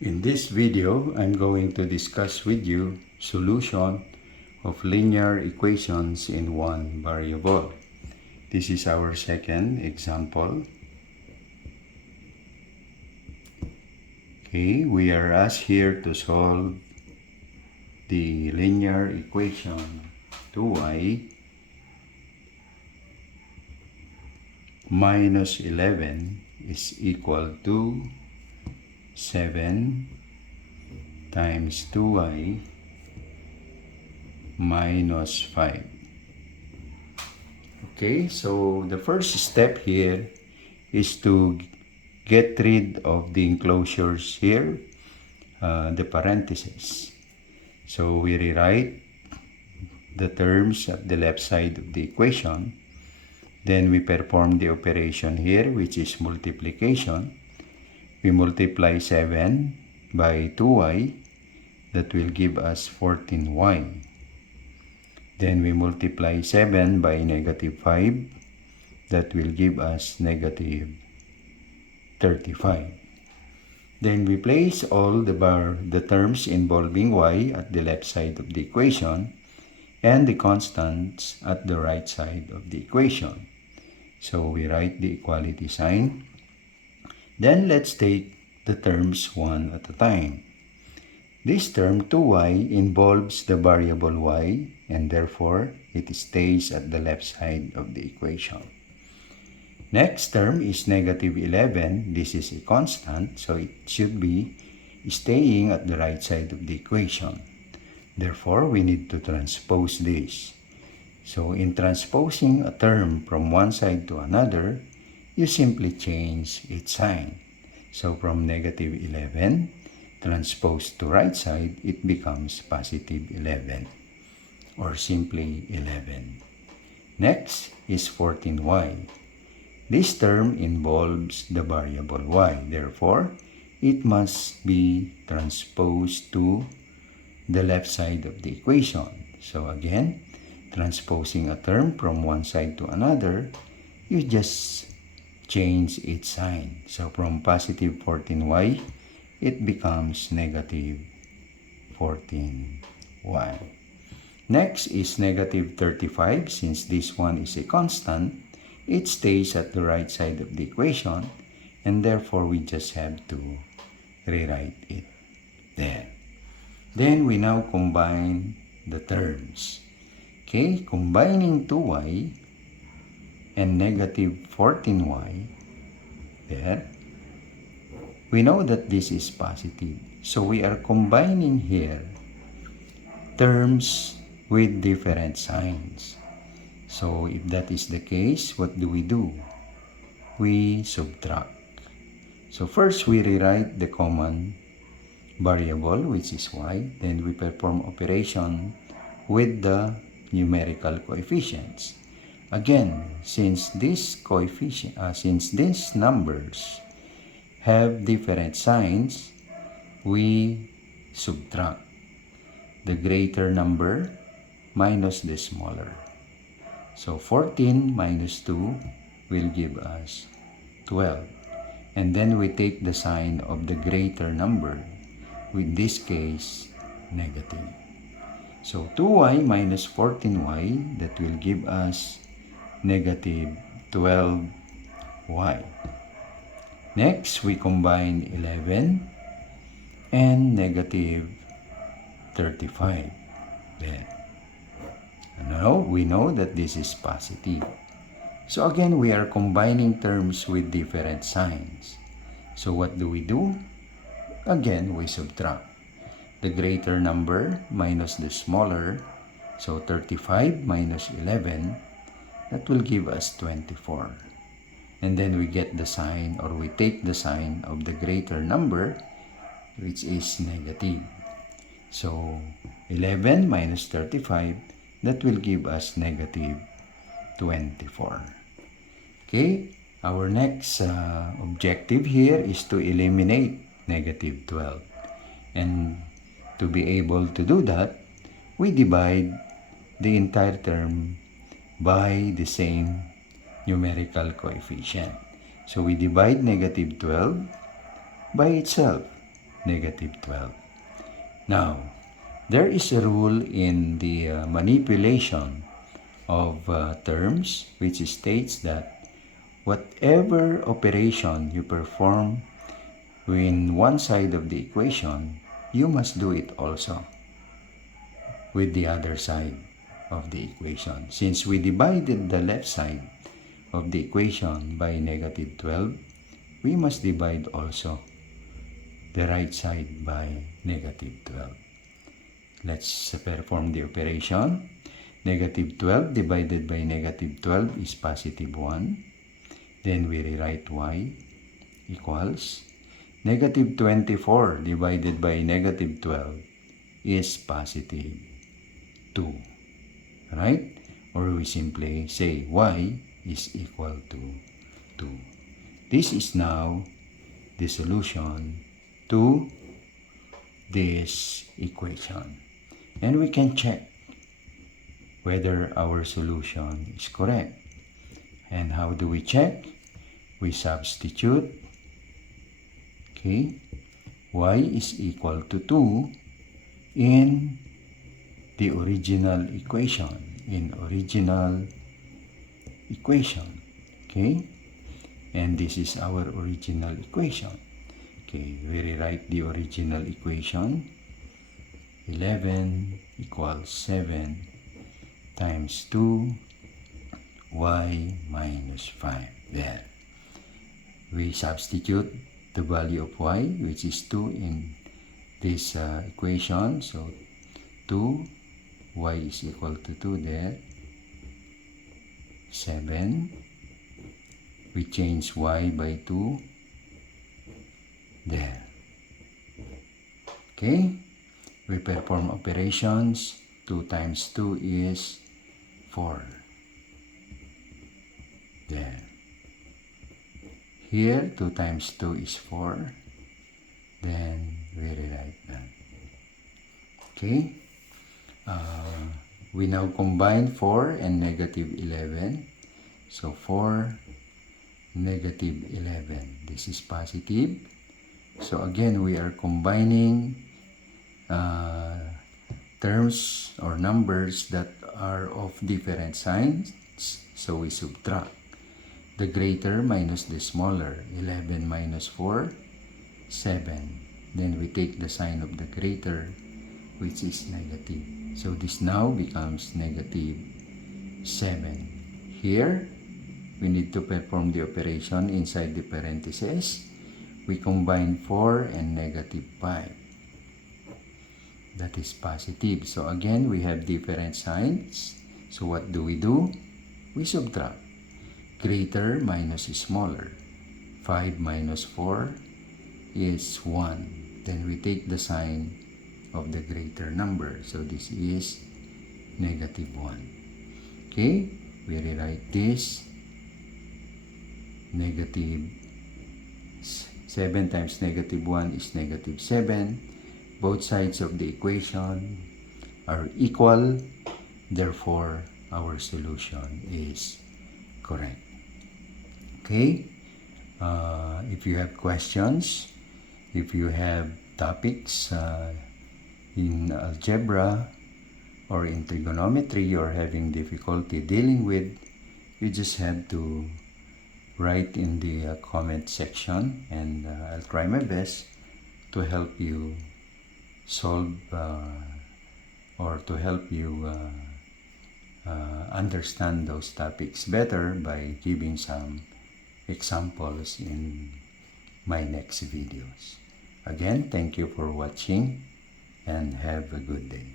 In this video, I'm going to discuss with you solution of linear equations in one variable. This is our second example. Okay, we are asked here to solve the linear equation 2y minus 11 is equal to 7 times 2y minus 5. Okay, so the first step here is to get rid of the enclosures here, the parentheses. So we rewrite the terms at the left side of the equation. Then we perform the operation here, which is multiplication. We multiply 7 by 2y, that will give us 14y. Then we multiply 7 by negative 5, that will give us negative 35. Then we place all the terms involving y at the left side of the equation and the constants at the right side of the equation. So we write the equality sign. Then let's take the terms one at a time. This term 2y involves the variable y, and therefore it stays at the left side of the equation. Next term is negative 11. This is a constant, so it should be staying at the right side of the equation. Therefore, we need to transpose this. So in transposing a term from one side to another, you simply change its sign. So from negative 11, transposed to right side, it becomes positive 11, or simply 11. Next is 14y. This term involves the variable y. Therefore, it must be transposed to the left side of the equation. So again, transposing a term from one side to another, you just change its sign. So from positive 14y, it becomes negative 14y. Next is negative 35. Since this one is a constant, it stays at the right side of the equation, and therefore we just have to rewrite it there. Then we now combine the terms. Okay, combining 2y and negative 14y there, we know that this is positive. So we are combining here terms with different signs. So if that is the case, what do? We subtract. So first we rewrite the common variable, which is y. Then we perform operation with the numerical coefficients. Again, since these numbers have different signs, we subtract the greater number minus the smaller. So 14 minus 2 will give us 12. And then we take the sign of the greater number, with this case, negative. So 2y minus 14y, that will give us negative 12y. Next, we combine 11 and negative 35. There. Now, we know that this is positive. So again, we are combining terms with different signs. So what do? Again, we subtract the greater number minus the smaller. So 35 minus 11, that will give us 24. And then we get the sign, or we take the sign of the greater number, which is negative. So 11 minus 35, that will give us negative 24. Okay, our next objective here is to eliminate negative 12. And to be able to do that, we divide the entire term by the same numerical coefficient. So we divide negative 12 by itself, negative 12. Now, there is a rule in the manipulation of terms which states that whatever operation you perform in one side of the equation, you must do it also with the other side of the equation. Since we divided the left side of the equation by negative 12, we must divide also the right side by negative 12. Let's perform the operation. Negative 12 divided by negative 12 is positive 1. Then we rewrite y equals negative 24 divided by negative 12 is positive 2. Right? Or we simply say y is equal to 2. This is now the solution to this equation. And we can check whether our solution is correct. And how do we check? We substitute, okay, y is equal to 2 in the original equation. Okay? And this is our original equation. Okay, we rewrite the original equation. 11 equals 7 times 2 y minus 5. There. We substitute the value of y, which is 2, in this equation. So 2, y is equal to 2 there. 7. We change y by 2. There. Okay? We perform operations. 2 times 2 is 4. There. Here, 2 times 2 is 4. Then, we rewrite that. Okay? We now combine 4 and negative 11. So, 4, negative 11. This is positive. So, again, we are combining terms or numbers that are of different signs. So, we subtract the greater minus the smaller. 11 minus 4, 7. Then we take the sign of the greater, which is negative. So this now becomes negative 7. Here, we need to perform the operation inside the parentheses. We combine 4 and negative 5. That is positive. So again, we have different signs. So what do? We subtract. Greater minus smaller. 5 minus 4 is 1. Then we take the sign of the greater number. So this is negative 1. Okay? We rewrite this. Negative 7 times negative 1 is negative 7. Both sides of the equation are equal. Therefore, our solution is correct. Okay? If you have questions, if you have topics in algebra or in trigonometry you're having difficulty dealing with, you just have to write in the comment section, and I'll try my best to help you solve or to help you understand those topics better by giving some examples in my next videos. Again, thank you for watching and have a good day.